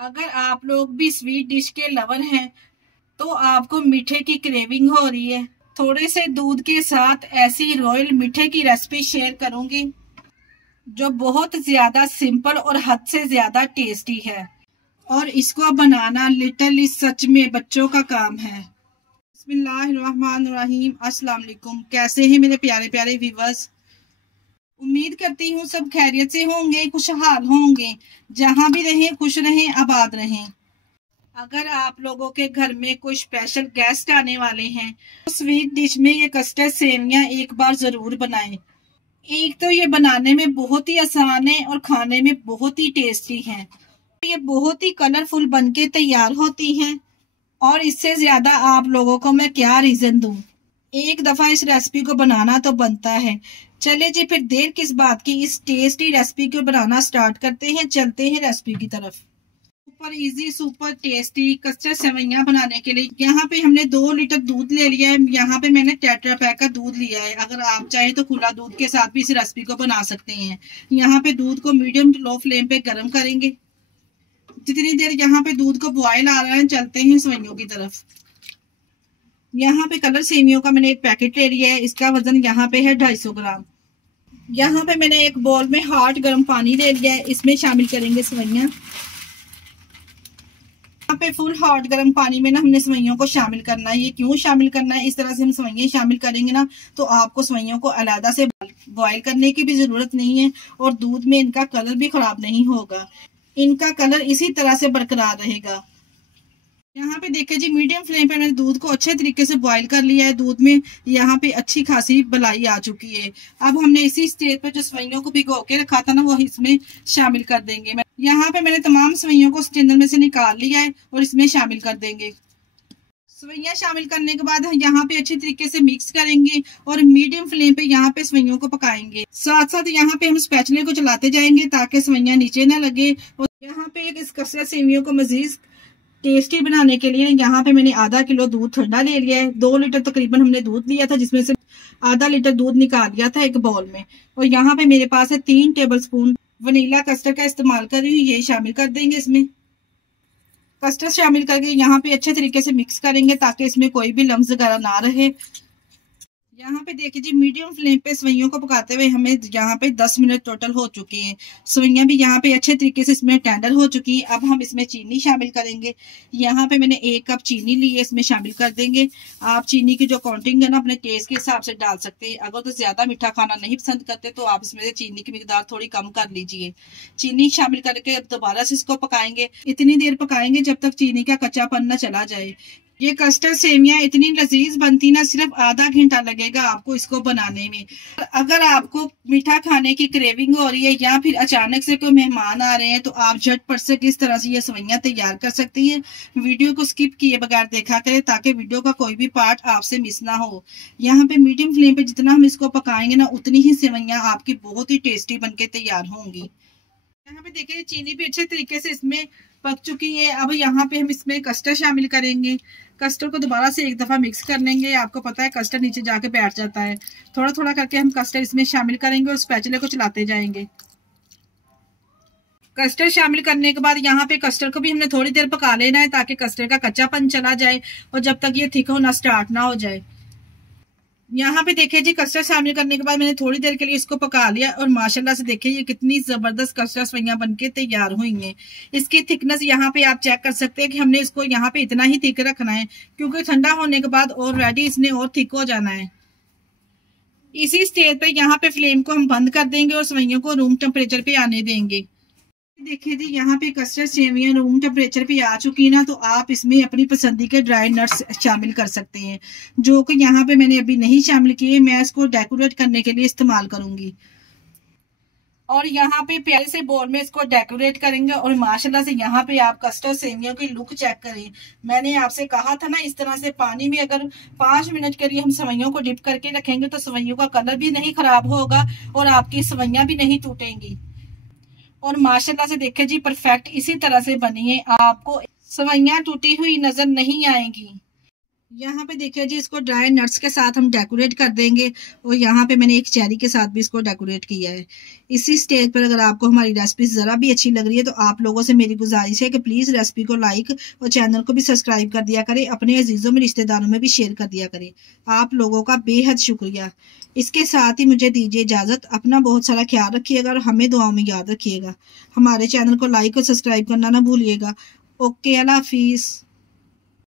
अगर आप लोग भी स्वीट डिश के लवर हैं तो आपको मीठे की क्रेविंग हो रही है, थोड़े से दूध के साथ ऐसी रॉयल मीठे की रेसिपी शेयर करूंगी जो बहुत ज्यादा सिंपल और हद से ज्यादा टेस्टी है और इसको बनाना लिटरली सच में बच्चों का काम है। बिस्मिल्लाहिर्रहमानिर्रहीम। अस्सलाम वालेकुम। कैसे हैं मेरे प्यारे प्यारे व्यूअर्स? उम्मीद करती हूँ सब खैरियत से होंगे, खुशहाल होंगे, जहाँ भी रहें खुश रहें, आबाद रहें। अगर आप लोगों के घर में कोई स्पेशल गेस्ट आने वाले हैं तो स्वीट डिश में ये कस्टर्ड सेवियां एक बार जरूर बनाएं। एक तो ये बनाने में बहुत ही आसान है और खाने में बहुत ही टेस्टी है। ये बहुत ही कलरफुल बनके तैयार होती हैं और इससे ज्यादा आप लोगों को मैं क्या रीजन दूं। एक दफा इस रेसिपी को बनाना तो बनता है। चले जी फिर देर किस बात की, इस टेस्टी रेसिपी को बनाना स्टार्ट करते हैं। चलते हैं रेसिपी की तरफ। Super easy super tasty custard सेवइयां बनाने के लिए यहाँ पे हमने 2 लीटर दूध ले लिया है। यहाँ पे मैंने टेट्रा पैक का दूध लिया है। अगर आप चाहें तो खुला दूध के साथ भी इस रेसिपी को बना सकते हैं। यहाँ पे दूध को मीडियम टू लो फ्लेम पे गर्म करेंगे। जितनी देर यहाँ पे दूध को बॉयल आ रहा है, चलते हैं सेवइयों की तरफ। यहाँ पे कलर सेवियों का मैंने एक पैकेट ले लिया है। इसका वजन यहाँ पे है 250 ग्राम। यहाँ पे मैंने एक बॉल में हॉट गर्म पानी ले लिया है। इसमें शामिल करेंगे सेवइयां। यहाँ पे फुल हॉट गर्म पानी में ना हमने सेवइयों को शामिल करना है। ये क्यों शामिल करना है, इस तरह से हम सेवइयां शामिल करेंगे ना तो आपको सेवइयों को अलग से बॉयल करने की भी जरूरत नहीं है और दूध में इनका कलर भी खराब नहीं होगा। इनका कलर इसी तरह से बरकरार रहेगा। यहाँ पे देखिए जी, मीडियम फ्लेम पे मैंने दूध को अच्छे तरीके से बॉईल कर लिया है। दूध में यहाँ पे अच्छी खासी मलाई आ चुकी है। अब हमने इसी स्टेज पर जो सेवइयों को भिगो के रखा था ना वो इसमें शामिल कर देंगे। यहाँ पे मैंने तमाम सेवइयों को स्टेनर में से निकाल लिया है और इसमें शामिल कर देंगे। सेवइयां शामिल करने के बाद यहाँ पे अच्छी तरीके से मिक्स करेंगे और मीडियम फ्लेम पे यहाँ पे सेवइयों को पकाएंगे। साथ साथ यहाँ पे हम स्पैचुले को चलाते जाएंगे ताकि सेवइयां नीचे ना लगे। और यहाँ पे एक इस कस्टर्ड सेवियों को मजीद टेस्टी बनाने के लिए यहाँ पे मैंने आधा किलो दूध ठंडा ले लिया है। 2 लीटर तकरीबन हमने दूध लिया था, जिसमें से आधा लीटर दूध निकाल दिया था एक बाउल में। और यहाँ पे मेरे पास है 3 टेबलस्पून वनीला कस्टर्ड का इस्तेमाल कर रही हूँ। ये शामिल कर देंगे। इसमें कस्टर्ड शामिल करके यहाँ पे अच्छे तरीके से मिक्स करेंगे ताकि इसमें कोई भी लम्स वगैरह ना रहे। यहाँ पे देखिए जी, मीडियम फ्लेम पे सेवइयों को पकाते हुए हमें यहाँ पे 10 मिनट टोटल हो चुके हैं। सेवइयां भी यहाँ पे अच्छे तरीके से इसमें टेंडर हो चुकी है। अब हम इसमें चीनी शामिल करेंगे। यहाँ पे मैंने 1 कप चीनी ली है, इसमें शामिल कर देंगे। आप चीनी की जो काउंटिंग है ना अपने टेस्ट के हिसाब से डाल सकते हैं। अगर तो ज्यादा मीठा खाना नहीं पसंद करते तो आप इसमें चीनी की मिकदार थोड़ी कम कर लीजिए। चीनी शामिल करके अब दोबारा से इसको पकाएंगे। इतनी देर पकाएंगे जब तक चीनी का कच्चापन न चला जाए। ये कस्टर्ड सेवियां इतनी लजीज बनती ना, सिर्फ आधा घंटा लगेगा आपको इसको बनाने में। अगर आपको मीठा खाने की क्रेविंग हो रही है या फिर अचानक से कोई मेहमान आ रहे हैं तो आप झटपट से किस तरह से ये सेवइयां तैयार कर सकती हैं। वीडियो को स्किप किए बगैर देखा करें ताकि वीडियो का कोई भी पार्ट आपसे मिस ना हो। यहाँ पे मीडियम फ्लेम पे जितना हम इसको पकाएंगे ना उतनी ही सेवइयां आपकी बहुत ही टेस्टी बनके तैयार होंगी। यहाँ पे देखिए चीनी भी अच्छे तरीके से इसमें पक चुकी है। अब यहाँ पे हम इसमें कस्टर्ड शामिल करेंगे। कस्टर्ड को दोबारा से एक दफा मिक्स कर लेंगे। आपको पता है कस्टर्ड नीचे जाके बैठ जाता है। थोड़ा थोड़ा करके हम कस्टर्ड इसमें शामिल करेंगे और स्पैचुले को चलाते जाएंगे। कस्टर्ड शामिल करने के बाद यहाँ पे कस्टर्ड को भी हमने थोड़ी देर पका लेना है ताकि कस्टर्ड का कच्चापन चला जाए और जब तक ये थिक होना स्टार्ट ना हो जाए। यहाँ पे देखिए जी, कस्टर्ड शामिल करने के बाद मैंने थोड़ी देर के लिए इसको पका लिया और माशाल्लाह से देखिए ये कितनी जबरदस्त कस्टर्ड सेवइयां बनके तैयार हुई हैं। इसकी थिकनेस यहाँ पे आप चेक कर सकते हैं कि हमने इसको यहाँ पे इतना ही थिक रखना है क्योंकि ठंडा होने के बाद ऑलरेडी इसने और थिक हो जाना है। इसी स्टेज पे यहाँ पे फ्लेम को हम बंद कर देंगे और सेवइयों को रूम टेम्परेचर पे आने देंगे। देखिए जी, यहाँ पे कस्टर्ड सेवियां रूम टेम्परेचर पे आ चुकी है ना तो आप इसमें अपनी पसंदी के ड्राई नट्स शामिल कर सकते हैं, जो कि यहाँ पे मैंने अभी नहीं शामिल किए। मैं इसको डेकोरेट करने के लिए इस्तेमाल करूंगी और यहाँ पे प्यारे से बोल में इसको डेकोरेट करेंगे। और माशाल्लाह से यहाँ पे आप कस्टर्ड सेवियों की लुक चेक करें। मैंने आपसे कहा था ना, इस तरह से पानी में अगर 5 मिनट के लिए हम सेवइयों को डिप करके रखेंगे तो सेवइयों का कलर भी नहीं खराब होगा और आपकी सेवइयां भी नहीं टूटेंगी। और माशाल्लाह से देखिए जी, परफेक्ट इसी तरह से बनी है। आपको सेवइयां टूटी हुई नजर नहीं आएंगी। यहाँ पे देखिए जी, इसको ड्राई नट्स के साथ हम डेकोरेट कर देंगे और यहाँ पे मैंने एक चेरी के साथ भी इसको डेकोरेट किया है। इसी स्टेज पर अगर आपको हमारी रेसिपी ज़रा भी अच्छी लग रही है तो आप लोगों से मेरी गुजारिश है कि प्लीज़ रेसिपी को लाइक और चैनल को भी सब्सक्राइब कर दिया करें, अपने अजीज़ों में रिश्तेदारों में भी शेयर कर दिया करें। आप लोगों का बेहद शुक्रिया। इसके साथ ही मुझे दीजिए इजाज़त। अपना बहुत सारा ख्याल रखिएगा और हमें दुआओं में याद रखिएगा। हमारे चैनल को लाइक और सब्सक्राइब करना ना भूलिएगा। ओके, अल्लाह हाफिज़।